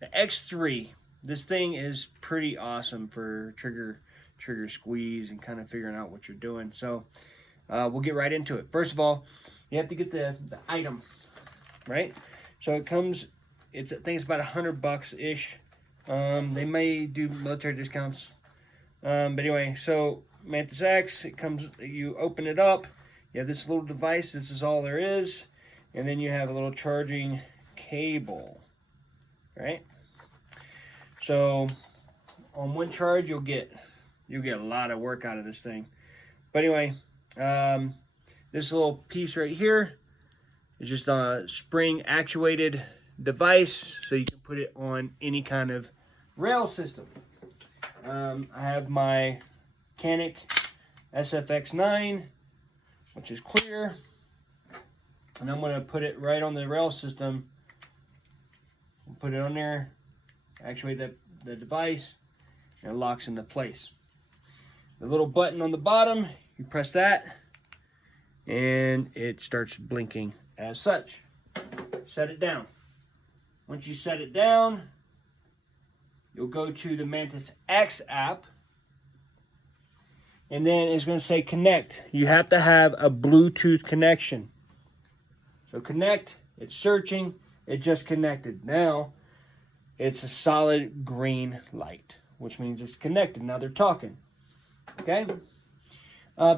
the X3. This thing is pretty awesome for trigger squeeze and kind of figuring out what you're doing. So we'll get right into it. First of all, you have to get the item, right? So it comes, I think it's about $100-ish. They may do military discounts. But anyway, so Mantis X, it comes, you open it up, you have this little device, this is all there is, and then you have a little charging cable, right? So on one charge, you'll get a lot of work out of this thing. But anyway, this little piece right here is just a spring actuated device, so you can put it on any kind of rail system. I have my Canic SFX9, which is clear, and I'm going to put it right on the rail system. Put it on there, actuate the device, and it locks into place. The little button on the bottom, you press that, and it starts blinking as such. Set it down. Once you set it down, you'll go to the Mantis X app, and then it's going to say connect. You have to have a Bluetooth connection. So connect, it's searching, it just connected. Now, it's a solid green light, which means it's connected. Now they're talking, okay?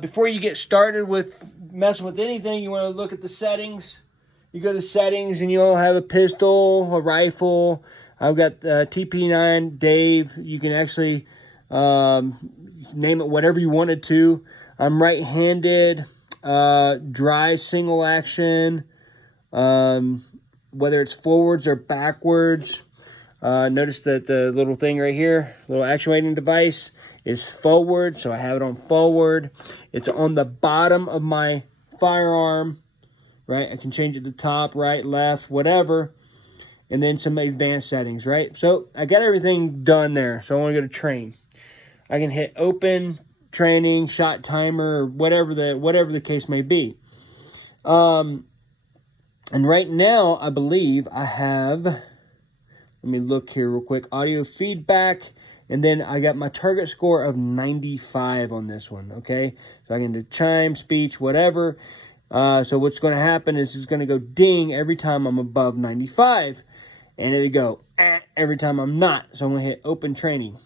Before you get started with messing with anything, you want to look at the settings. You go to settings and you'll have a pistol, a rifle. I've got TP9 Dave. You can actually name it whatever you wanted to. I'm right-handed, dry single action, whether it's forwards or backwards. Notice that the little thing right here, little actuating device, is forward, so I have it on forward. It's on the bottom of my firearm, right? I can change it to top, right, left, whatever. And then some advanced settings, right? So I got everything done there. So I want to go to train. I can hit open, training, shot timer, or whatever the case may be. And right now, I believe I have, let me look here real quick, audio feedback, and then I got my target score of 95 on this one, okay? So I can do chime, speech, whatever. So what's going to happen is it's going to go ding every time I'm above 95. And it would go every time I'm not. So I'm going to hit open training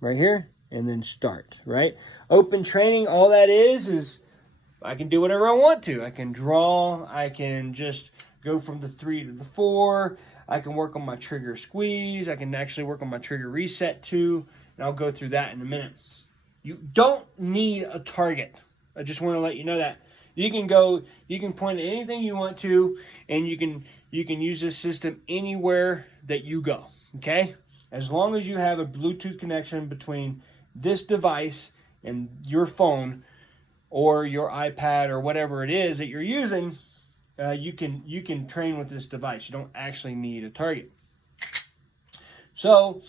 right here and then start, right? Open training, all that is I can do whatever I want to. I can draw. I can just go from the 3 to the 4. I can work on my trigger squeeze. I can actually work on my trigger reset too. And I'll go through that in a minute. You don't need a target. I just want to let you know that. You can point at anything you want to, and you can use this system anywhere that you go, okay? As long as you have a Bluetooth connection between this device and your phone or your iPad or whatever it is that you're using, you can train with this device. You don't actually need a target. So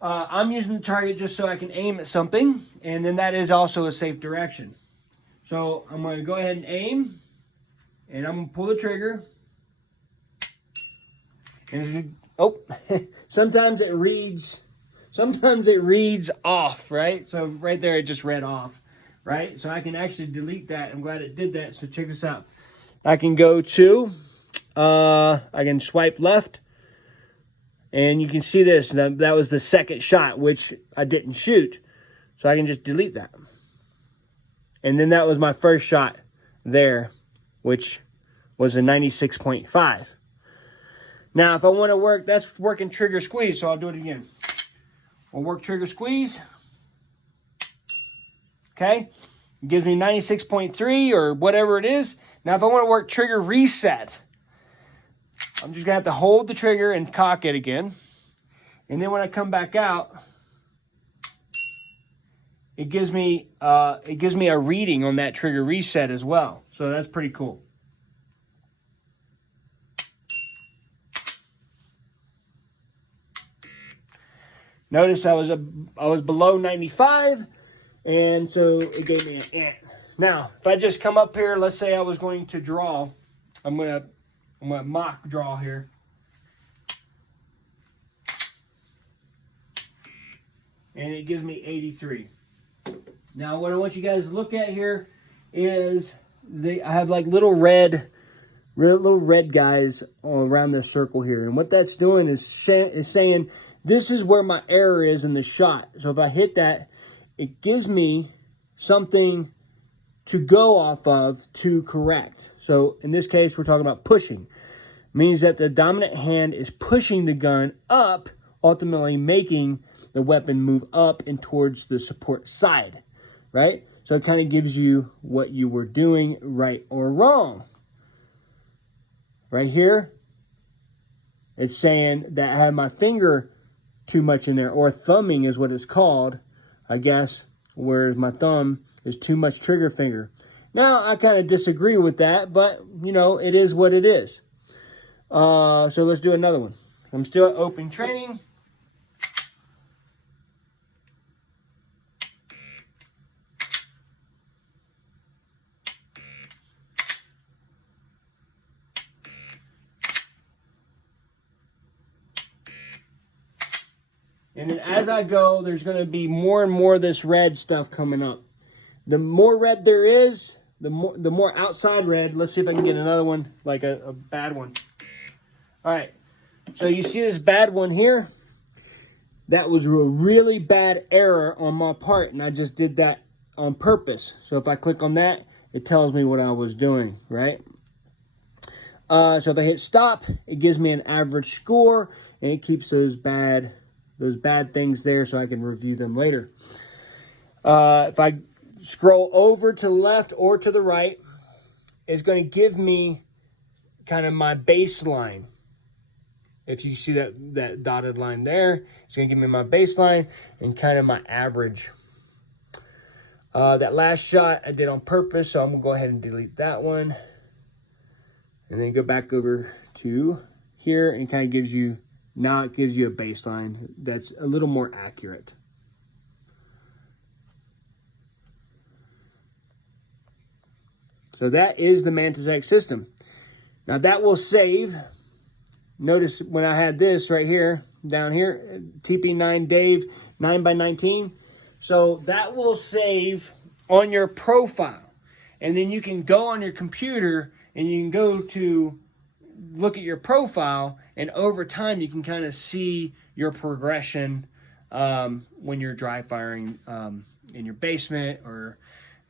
I'm using the target just so I can aim at something, and then that is also a safe direction. So I'm going to go ahead and aim, and I'm going to pull the trigger. And sometimes it reads off, right? So right there, it just read off, right? So I can actually delete that. I'm glad it did that. So check this out. I can go to, I can swipe left, and you can see this. That was the second shot, which I didn't shoot. So I can just delete that. And then that was my first shot there, which was a 96.5. Now, if I want to work, that's working trigger squeeze, so I'll do it again. I'll work trigger squeeze. Okay? It gives me 96.3 or whatever it is. Now, if I want to work trigger reset, I'm just going to have to hold the trigger and cock it again. And then when I come back out, it gives me a reading on that trigger reset as well. So that's pretty cool. Notice I was below 95, and so it gave me an ant. Now, if I just come up here, let's say I was going to draw. I'm gonna mock draw here. and it gives me 83. Now, what I want you guys to look at here is I have like little red guys all around this circle here. And what that's doing is saying, this is where my error is in the shot. So if I hit that, it gives me something to go off of to correct. So in this case, we're talking about pushing. It means that the dominant hand is pushing the gun up, ultimately making the weapon move up and towards the support side, right? So it kind of gives you what you were doing right or wrong. Right here, it's saying that I have my finger too much in there, or thumbing is what it's called, I guess, whereas my thumb is too much trigger finger. Now, I kind of disagree with that, but, you know, it is what it is. So let's do another one. I'm still at open training. And then as I go, there's going to be more and more of this red stuff coming up. The more red there is, the more outside red. Let's see if I can get another one, like a bad one. All right. So you see this bad one here? That was a really bad error on my part, and I just did that on purpose. So if I click on that, it tells me what I was doing, right? So if I hit stop, it gives me an average score, and it keeps those bad things there so I can review them later. If I scroll over to the left or to the right, it's going to give me kind of my baseline. If you see that dotted line there, it's going to give me my baseline and kind of my average. That last shot I did on purpose, so I'm going to go ahead and delete that one. And then go back over to here and kind of gives you, now it gives you a baseline that's a little more accurate. So that is the MANTIS X system. Now that will save. Notice when I had this right here, down here, TP9 Dave 9x19. So that will save on your profile. And then you can go on your computer and you can go to look at your profile, and over time you can kind of see your progression when you're dry firing in your basement or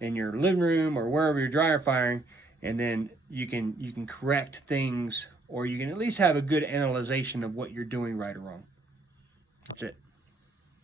in your living room or wherever you're dry firing, and then you can correct things, or you can at least have a good analyzation of what you're doing right or wrong. That's it.